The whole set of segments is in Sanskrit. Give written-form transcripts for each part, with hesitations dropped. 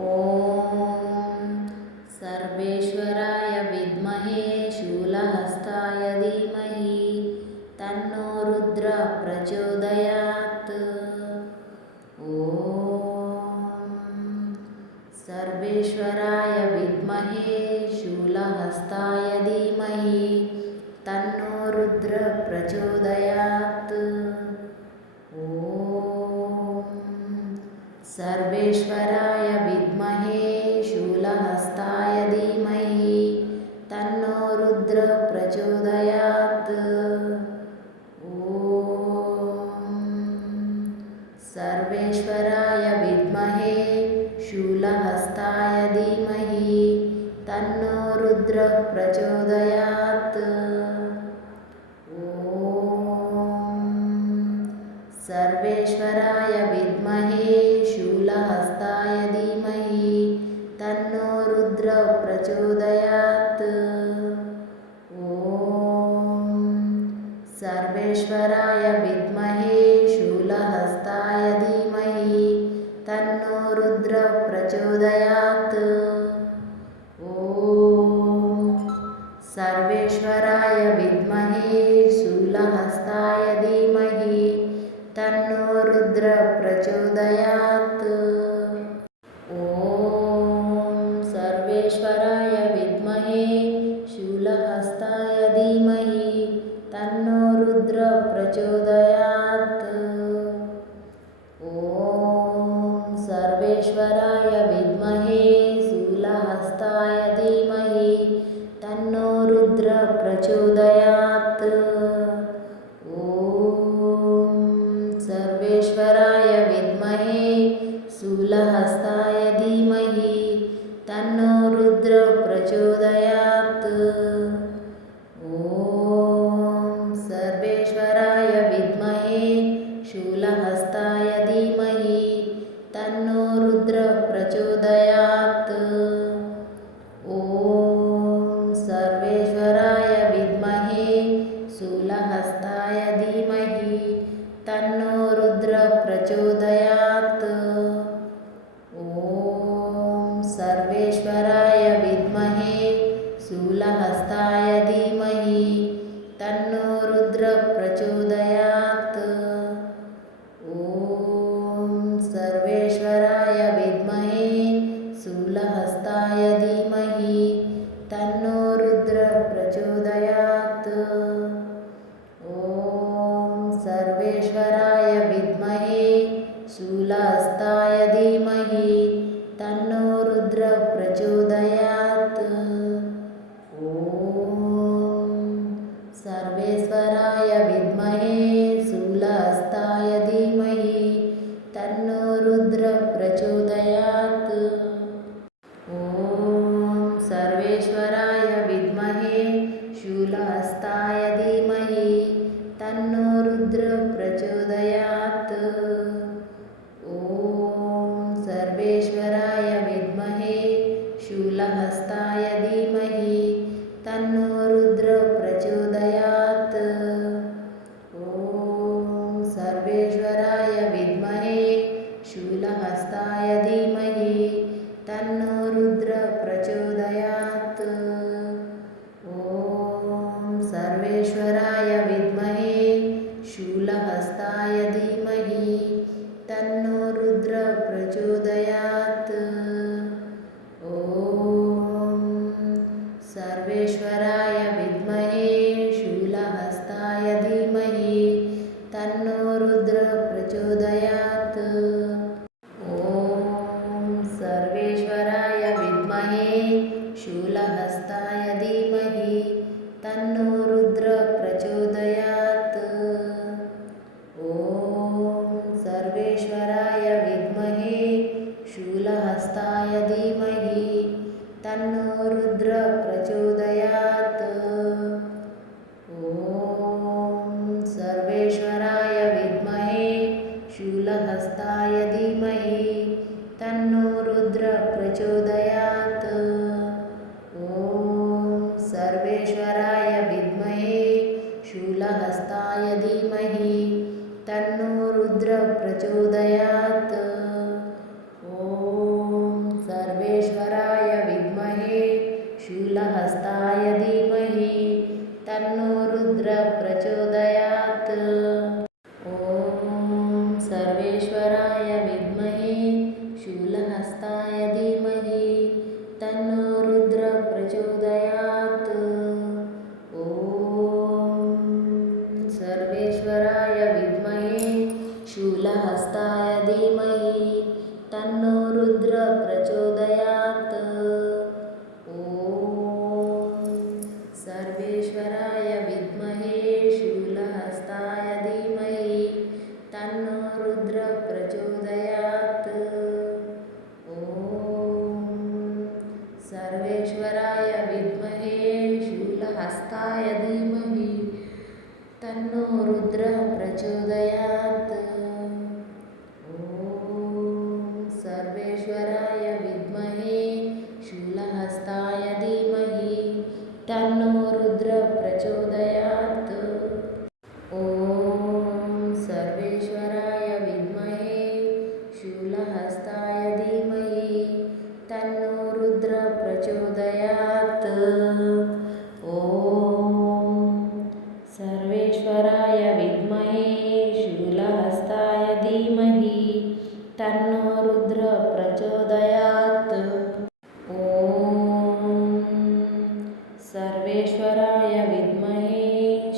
ॐ सर्वेश्वराय विद्महे शूलहस्ताय धीमहि तन्नो रुद्रः प्रचोदयात्। ॐ सर्वेश्वराय विद्महे शूलहस्ताय धीमहि तन्नो रुद्रः प्रचोदयात्। सर्वेश्वराय विद्महे शूलहस्ताय धीमहि तन्नो रुद्रः प्रचोदयात्। सर्वेश्वराय विद्महे शूलहस्ताय धीमहि तन्नो रुद्रः प्रचोदयात्। सर्वेश्वराय विद्महे शूलहस्ताय धीमहि तन्नो रुद्रः प्रचोदयात्। सर्वेश्वराय विद्महे शूलहस्ताय धीमहि तन्नो रुद्रः प्रचोदयात्। सर्वेश्वराय विद्महे शूलहस्ताय धीमहि तन्नो रुद्रः प्रचोदयात्। सर्वेश्वराय विद्महे शूलहस्ताय धीमहि तन्नो रुद्रः प्रचोदयात्। सर्वेश्वराय विद्महे शूलहस्ताय धीमहि तन्नो रुद्रः प्रचोदयात्। सर्वेश्वराय विद्महे शूलहस्ताय धीमहि तन्नो रुद्रः प्रचोदयात्। सर्वेश्वराय विद्महे शूलहस्ताय धीमहि तन्नो रुद्रः प्रचोदयात्। सर्वेश्वराय विद्महे शूलहस्ताय धीमहि तन्नो रुद्रः प्रचोदयात्। सर्वेश्वराय विद्महे शूलहस्ताय धीमहि तन्नो रुद्रः प्रचोदयात्। सर्वेश्वराय विद्महे शूलहस्ताय धीमहि तन्नो रुद्रः प्रचोदयात्। सर्वेश्वराय विद्महे शूलहस्ताय धीमहि तन्नो रुद्रः प्रचोदयात्। सर्वेश्वराय विद्महे शूलहस्ताय धीमहि तन्नो रुद्रः प्रचोदयात्। सर्वेश्वराय विद्महे शूलहस्ताय धीमहि तन्नो रुद्रः प्रचोदयात्। सर्वेश्वराय विद्महे शूलहस्ताय धीमहि तन्नो रुद्रः प्रचोदयात्। सर्वेश्वराय विद्महे शूलहस्ताय धीमहि तन्नो रुद्रः प्रचोदयात्। सर्वेश्वराय विद्महे शूलहस्ताय धीमहि तन्नो रुद्रः प्रचोदयात्। सर्वेश्वराय विद्महे शूलहस्ताय धीमहि तन्नो रुद्रः प्रचोदयात्। सर्वेश्वराय विद्महे शूलहस्ताय धीमहि तन्नो रुद्रः प्रचोदयात्। सर्वेश्वराय विद्महे शूलहस्ताय धीमहि तन्नो रुद्रः प्रचोदयात्। सर्वेश्वराय विद्महे शूलहस्ताय धीमहि तन्नो रुद्रः प्रचोदयात्। सर्वेश्वराय विद्महे शूलहस्ताय धीमहि तन्नो रुद्रः प्रचोदयात्। रुद्र प्रचोदयात्। ॐ सर्वेश्वराय विद्महे शूलहस्ताय धीमहि तन्नो रुद्र प्रचोदयात्। ॐ सर्वेश्वराय विद्महे शूलहस्ताय धीमहि तन्नो रुद्र प्रचोदयात्। ॐ सर्वेश्वराय विद्महे शूलहस्ताय धीमहि तन्नो रुद्र प्रचोदयात्। ॐ सर्वेश्वराय विद्महे शूलहस्ताय धीमहि तन्नो रुद्र प्रचोदयात्। ॐ सर्वेश्वराय विद्महे शूलहस्ताय धीमहि तन्नो रुद्र प्रचोदयात्। ॐ सर्वेश्वराय विद्महे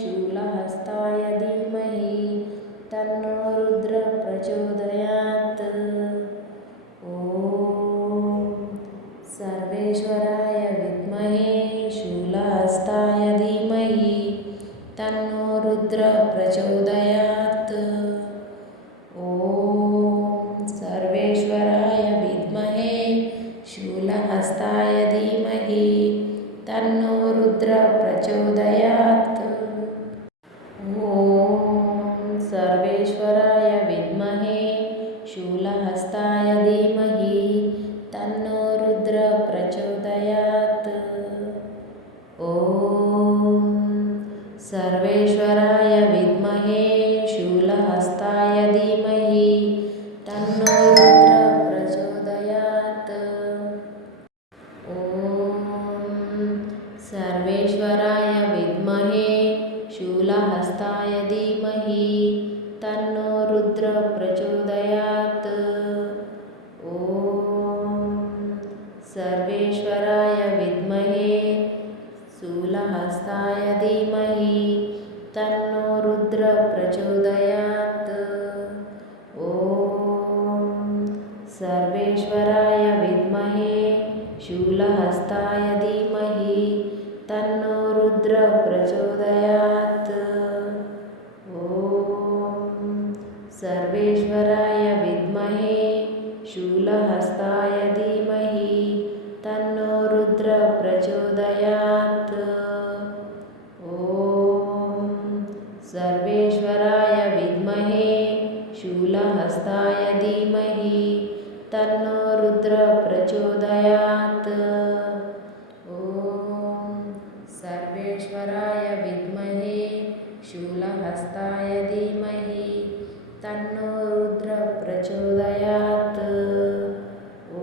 शूलहस्ताय धीमहि तन्नो रुद्र प्रचोदयात्। ॐ सर्वेश्वराय विद्महे शूलहस्ताय धीमहि तन्नो रुद्र प्रचोदयात्। ॐ सर्वेश्वराय विद्महे शूलहस्ताय धीमहि तन्नो रुद्र प्रचोदयात्। ॐ सर्वेश्वराय विद्महे शूलहस्ताय धीमहि तन्नो रुद्र प्रचोदयात्। ॐ सर्वेश्वराय विद्महे शूलहस्ताय धीमहि तन्नो रुद्र प्रचोदयात्। ॐ सर्वेश्वराय विद्महे शूलहस्ताय धीमहि तन्नो रुद्र प्रचोदयात्। ॐ सर्वेश्वराय विद्महे शूलहस्ताय धीमहि तन्नो रुद्र प्रचोदयात्। ॐ सर्वेश्वराय विद्महे शूलहस्ताय धीमहि तन्नो रुद्र प्रचोदयात्। ॐ सर्वेश्वराय विद्महे शूलहस्ताय धीमहि तन्नो रुद्र प्रचोदयात्। ॐ सर्वेश्वराय विद्महे शूलहस्ताय धीमहि तन्नो रुद्र प्रचोदयात्। ॐ सर्वेश्वराय विद्महे शूलहस्ताय धीमहि तन्नो रुद्र प्रचोदयात्।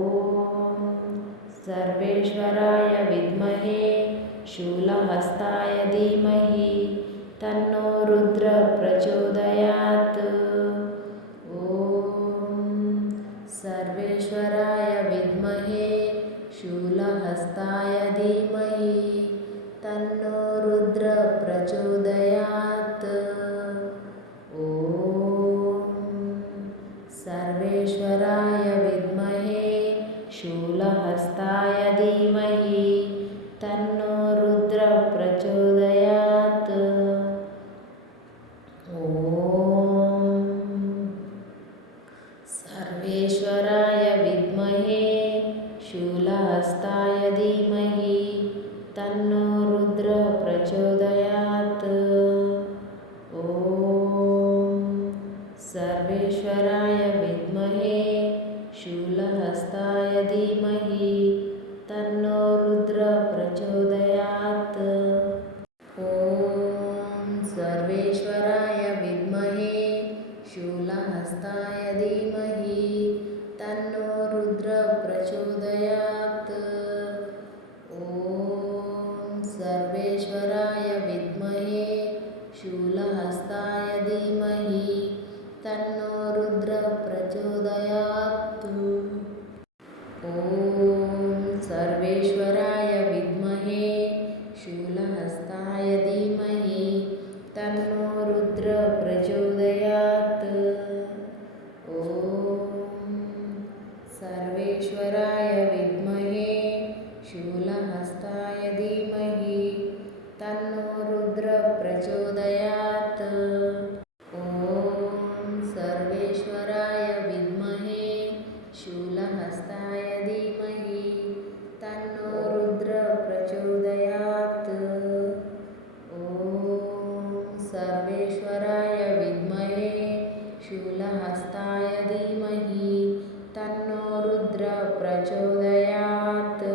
ॐ सर्वेश्वराय विद्महे शूलहस्ताय धीमहि तन्नो रुद्र प्रचोदयात्। ॐ सर्वेश्वराय विद्महे शूलहस्ताय धीमहि तन्नो रुद्र प्रचोदयात्। ॐ सर्वेश्वराय विद्महे शूलहस्ताय धीमहि तन्नो रुद्र प्रचोदयात्। ॐ सर्वेश्वराय विद्महे शूलहस्ताय धीमहि तन्नो रुद्र प्रचोदयात्। ॐ सर्वेश्वराय विद्महे शूलहस्ताय धीमहि तन्नो रुद्र प्रचोदयात्। ॐ सर्वेश्वराय विद्महे शूलहस्ताय धीमहि तन्नो रुद्र प्रचोदयात्। ॐ सर्वेश्वराय विद्महे शूलहस्ताय धीमहि तन्नो रुद्र प्रचोदयात्। ॐ सर्वेश्वराय विद्महे शूलहस्ताय धीमहि तन्नो रुद्र प्रचोदयात्। ॐ सर्वेश्वराय सर्वेश्वराय विद्महे शूलहस्ताय धीमहि तन्नो रुद्रः प्रचोदयात्। ॐ सर्वेश्वराय विद्महे शूलहस्ताय धीमहि तन्नो रुद्रः प्रचोदयात्। ॐ सर्वेश्वराय विद्महे शूलहस्ताय धीमहि तन्नो रुद्रः प्रचोदयात्।